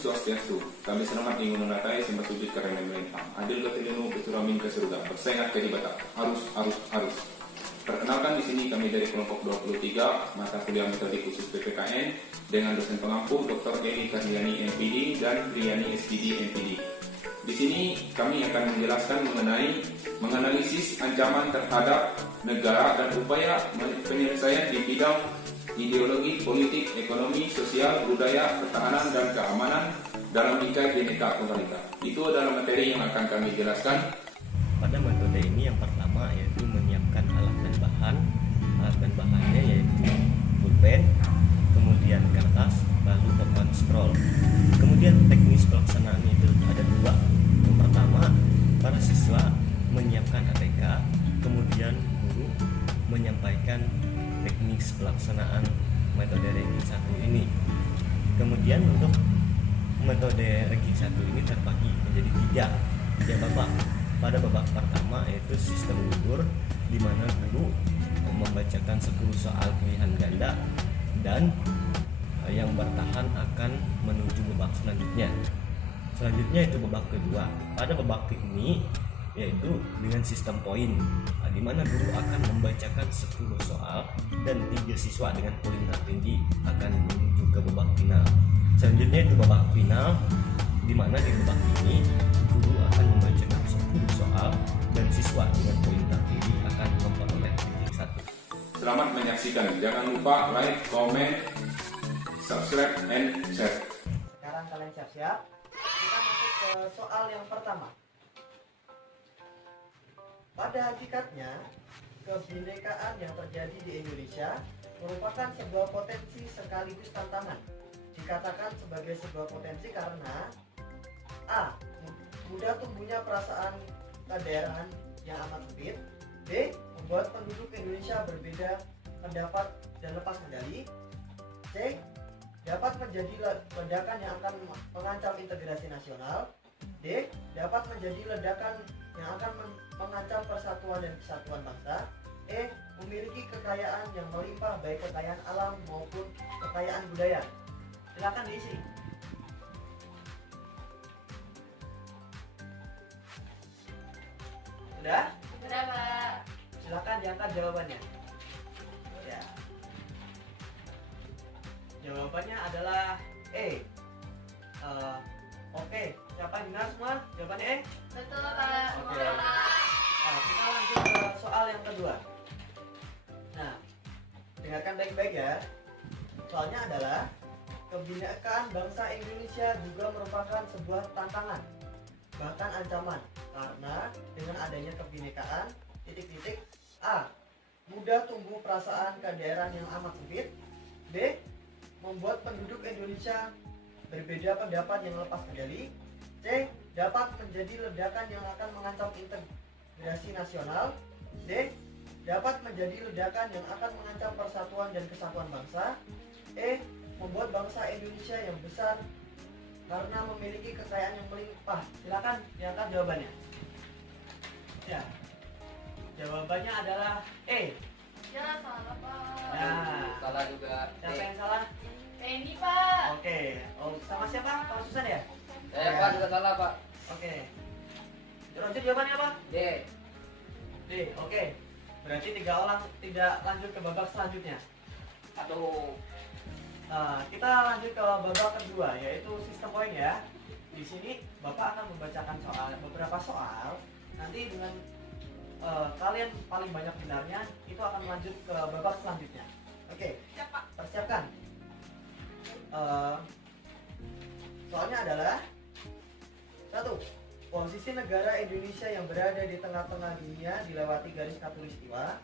Swastiastu. Kami selamat ingin menatai sembah sujud karena melintang. Adil ketilinu keturamin ke surga. Bersengat ke dibata. Harus. Perkenalkan di sini kami dari kelompok 23 mata kuliah metode khusus PPKN dengan dosen pengampu Dr. Eli Kardiani MPD dan Riyani SPD MPD. Di sini kami akan menjelaskan mengenai menganalisis ancaman terhadap negara dan upaya penyelesaian di bidang ideologi, politik, ekonomi, sosial, budaya, pertahanan, dan keamanan dalam bingkai Bhinneka Tunggal Ika. Itu adalah materi yang akan kami jelaskan. Pada metode ini yang pertama yaitu menyiapkan alat dan bahan. Alat dan bahannya yaitu pulpen, kemudian kertas, lalu papan scroll. Kemudian teknis pelaksanaan itu ada dua. Yang pertama, para siswa menyiapkan ATK, kemudian guru menyampaikan teknis pelaksanaan metode ranking 1 ini. Kemudian untuk metode ranking 1 ini terbagi menjadi tiga babak. Pada babak pertama yaitu sistem gugur, di mana guru membacakan 10 soal pilihan ganda dan yang bertahan akan menuju babak selanjutnya. Selanjutnya itu babak kedua. Pada babak ini yaitu dengan sistem poin, di mana guru akan membacakan 10 soal dan 3 siswa dengan poin tertinggi akan menuju ke babak final. Selanjutnya itu babak final, di mana di babak ini guru akan membacakan 10 soal dan siswa dengan poin tertinggi akan memperoleh ranking 1. Selamat menyaksikan. Jangan lupa like, comment, subscribe, and share. Sekarang kalian siap-siap. Kita masuk ke soal yang pertama. Pada hakikatnya, kebinekaan yang terjadi di Indonesia merupakan sebuah potensi sekaligus tantangan. Dikatakan sebagai sebuah potensi karena A. Mudah tumbuhnya perasaan kedaerahan yang amat sempit. B. Membuat penduduk Indonesia berbeda pendapat dan lepas kendali. C. Dapat menjadi ledakan yang akan mengancam integrasi nasional. D. Dapat menjadi ledakan yang akan mengancam persatuan dan kesatuan bangsa. E. Memiliki kekayaan yang melimpah baik kekayaan alam maupun kekayaan budaya. Silakan diisi. Sudah? Sudah, Pak. Silakan diangkat jawabannya. Ya. Jawabannya adalah E. Oke, siapa yang benar semua? Jawabannya E? Betul, Pak. Oke. Nah, kita lanjut ke soal yang kedua. Nah, dengarkan baik-baik ya. Soalnya adalah kebinekaan bangsa Indonesia juga merupakan sebuah tantangan, bahkan ancaman, karena dengan adanya kebinekaan, A. Mudah tumbuh perasaan kedaerahan yang amat sempit. B. Membuat penduduk Indonesia berbeda pendapat yang lepas kendali. C. Dapat menjadi ledakan yang akan mengancam integrasi nasional. D. Dapat menjadi ledakan yang akan mengancam persatuan dan kesatuan bangsa. E. Membuat bangsa Indonesia yang besar karena memiliki kekayaan yang melimpah. Silakan diangkat jawabannya. Ya. Jawabannya adalah E. Ya, salah, Pak. Nah, Salah juga. siapa yang salah? Ini, Pak. Oke. Oh, sama siapa? Pak Susan ya? Pak juga salah, Pak. Oke. Lanjut jawabannya apa? D. D. Oke. Berarti 3 orang tidak lanjut ke babak selanjutnya. Aduh. Kita lanjut ke babak kedua, yaitu sistem poin ya. Di sini Bapak akan membacakan beberapa soal. Nanti dengan kalian paling banyak benarnya, itu akan lanjut ke babak selanjutnya. Oke. Ya, Pak. Persiapkan. Soalnya adalah 1. Posisi negara Indonesia yang berada di tengah-tengah dunia dilewati garis khatulistiwa,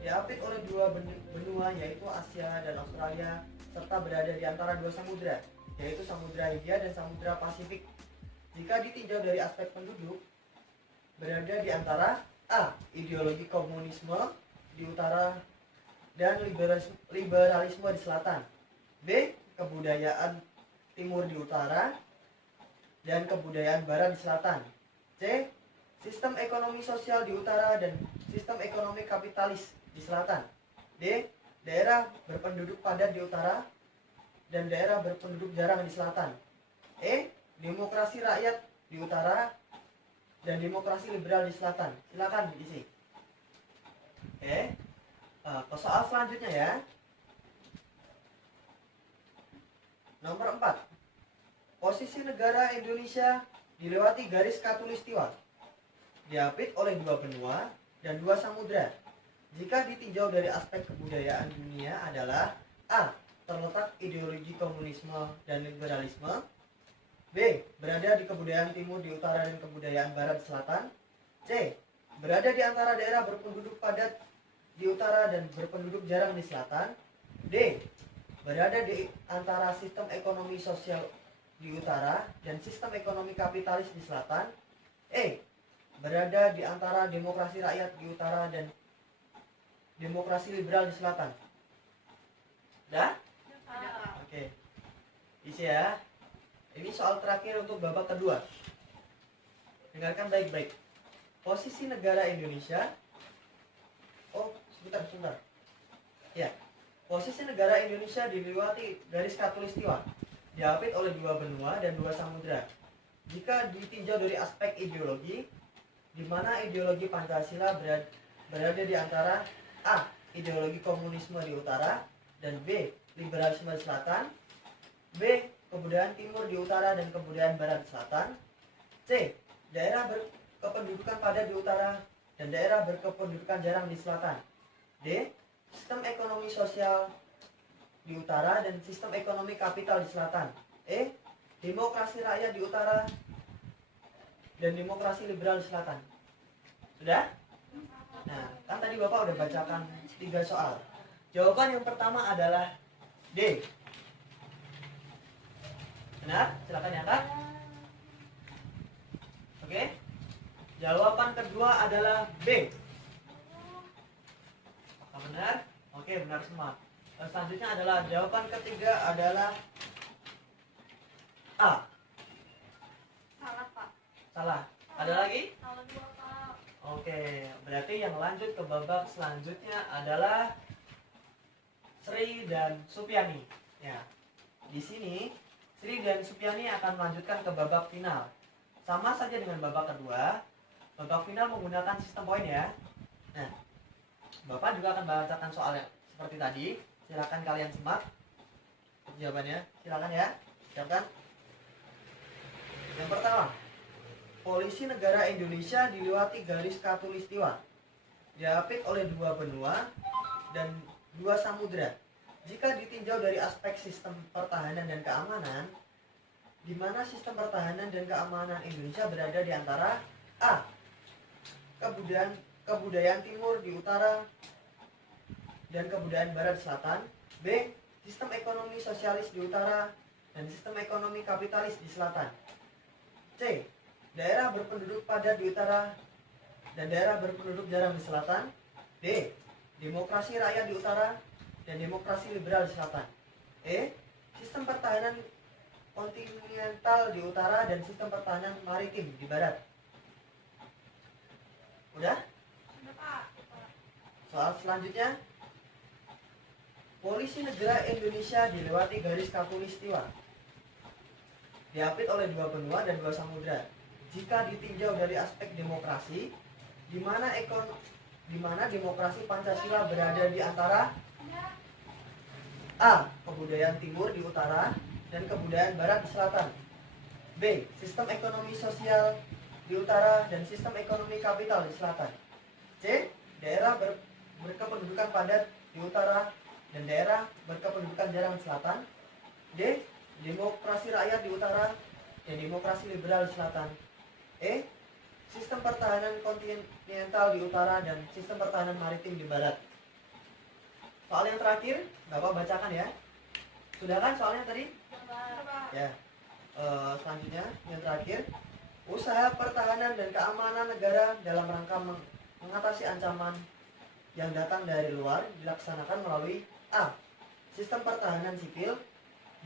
diapit oleh 2 benua yaitu Asia dan Australia, serta berada di antara 2 samudra, yaitu Samudra Hindia dan Samudra Pasifik. Jika ditinjau dari aspek penduduk, berada di antara A. Ideologi komunisme di utara dan liberalisme di selatan. B. Kebudayaan timur di utara dan kebudayaan barat di selatan. C. Sistem ekonomi sosial di utara dan sistem ekonomi kapitalis di selatan. D. Daerah berpenduduk padat di utara dan daerah berpenduduk jarang di selatan. E. Demokrasi rakyat di utara dan demokrasi liberal di selatan. Silakan diisi. Oke. Ke soal selanjutnya ya. Nomor 4. Posisi negara Indonesia dilewati garis khatulistiwa, diapit oleh dua benua dan dua samudra. Jika ditinjau dari aspek kebudayaan dunia adalah A. Terletak ideologi komunisme dan liberalisme. B. Berada di kebudayaan timur di utara dan kebudayaan barat di selatan. C. Berada di antara daerah berpenduduk padat di utara dan berpenduduk jarang di selatan. D. Berada di antara sistem ekonomi sosial di utara dan sistem ekonomi kapitalis di selatan. E. Berada di antara demokrasi rakyat di utara dan demokrasi liberal di selatan. Dah? Oke. Isi ya. Ini soal terakhir untuk babak kedua. Dengarkan baik-baik. Posisi negara Indonesia. Oh, sebentar. Ya. Posisi negara Indonesia dilewati garis khatulistiwa, diapit oleh dua benua dan dua samudra. Jika ditinjau dari aspek ideologi, di mana ideologi Pancasila berada di antara A. Ideologi komunisme di utara dan B. Liberalisme di selatan. B. Kebudayaan timur di utara dan kebudayaan barat di selatan. C. Daerah berkependudukan padat di utara dan daerah berkependudukan jarang di selatan. D. Sistem ekonomi sosial di utara dan sistem ekonomi kapital di selatan. E. Demokrasi rakyat di utara dan demokrasi liberal di selatan. Sudah? Nah, kan tadi Bapak udah bacakan 3 soal. Jawaban yang pertama adalah D. Benar? Silakan diangkat. Oke. Jawaban kedua adalah B. Apakah benar? Oke, benar semua. Selanjutnya adalah jawaban ketiga adalah A. Salah, Pak. Salah. Ada lagi? Salah 2, Pak. Oke, berarti yang lanjut ke babak selanjutnya adalah Sri dan Supiani. Ya. Di sini Sri dan Supiani akan melanjutkan ke babak final. Sama saja dengan babak kedua. Babak final menggunakan sistem poin ya. Nah, Bapak juga akan bacakan soalnya seperti tadi. Silakan kalian simak jawabannya. Silakan ya. Siapkan. Yang pertama, polisi negara Indonesia dilewati garis khatulistiwa, diapit oleh dua benua dan dua samudra. Jika ditinjau dari aspek sistem pertahanan dan keamanan, di mana sistem pertahanan dan keamanan Indonesia berada di antara A. Kebudayaan timur di utara dan kebudayaan barat di selatan. B. Sistem ekonomi sosialis di utara dan sistem ekonomi kapitalis di selatan. C. Daerah berpenduduk padat di utara dan daerah berpenduduk jarang di selatan. D. Demokrasi rakyat di utara dan demokrasi liberal di selatan. E. Sistem pertahanan kontinental di utara dan sistem pertahanan maritim di barat. Udah? Sudah, Pak. Soal selanjutnya, polisi negara Indonesia dilewati garis khatulistiwa, diapit oleh dua benua dan dua samudra. Jika ditinjau dari aspek demokrasi, di mana demokrasi Pancasila berada di antara A. Kebudayaan timur di utara dan kebudayaan barat di selatan. B. Sistem ekonomi sosial di utara dan sistem ekonomi kapital di selatan. C. Daerah berkependudukan padat di utara dan daerah berkependudukan jarang di selatan. D. Demokrasi rakyat di utara dan demokrasi liberal di selatan. E. Sistem pertahanan kontinental di utara dan sistem pertahanan maritim di barat. Soal yang terakhir, Bapak bacakan ya. Sudah kan soalnya tadi? Sudah, Pak. Ya. Selanjutnya yang terakhir, usaha pertahanan dan keamanan negara dalam rangka mengatasi ancaman yang datang dari luar dilaksanakan melalui A. Sistem pertahanan sipil.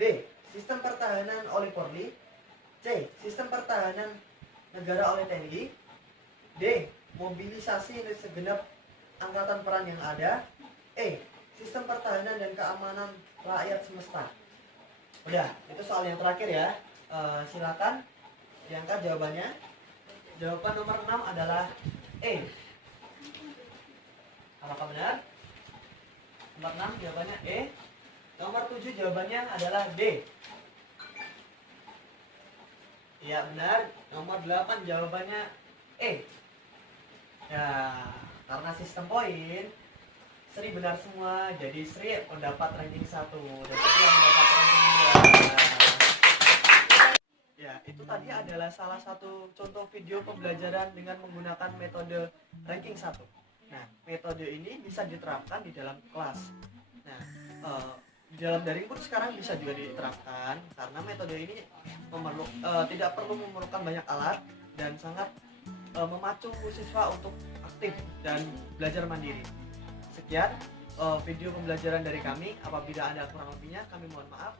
B. Sistem pertahanan oleh Polri. C. Sistem pertahanan negara oleh TNI. D. Mobilisasi segenap angkatan peran yang ada. E. Sistem pertahanan dan keamanan rakyat semesta. Udah, itu soal yang terakhir ya. Silakan diangkat jawabannya. Jawaban nomor 6 adalah E. Apakah benar? Nomor 6 jawabannya E. Nomor 7 jawabannya adalah D. Iya benar. Nomor 8 jawabannya E. Ya, karena sistem poin Sri benar semua, jadi Sri mendapat ranking 1 dan Sri yang mendapat ranking 2. Ya, itu tadi adalah salah satu contoh video pembelajaran dengan menggunakan metode ranking 1. Nah, metode ini bisa diterapkan di dalam kelas. Nah, di dalam daring pun sekarang bisa juga diterapkan karena metode ini tidak perlu memerlukan banyak alat dan sangat memacu siswa untuk aktif dan belajar mandiri. Sekian video pembelajaran dari kami. Apabila ada kurang lebihnya, kami mohon maaf.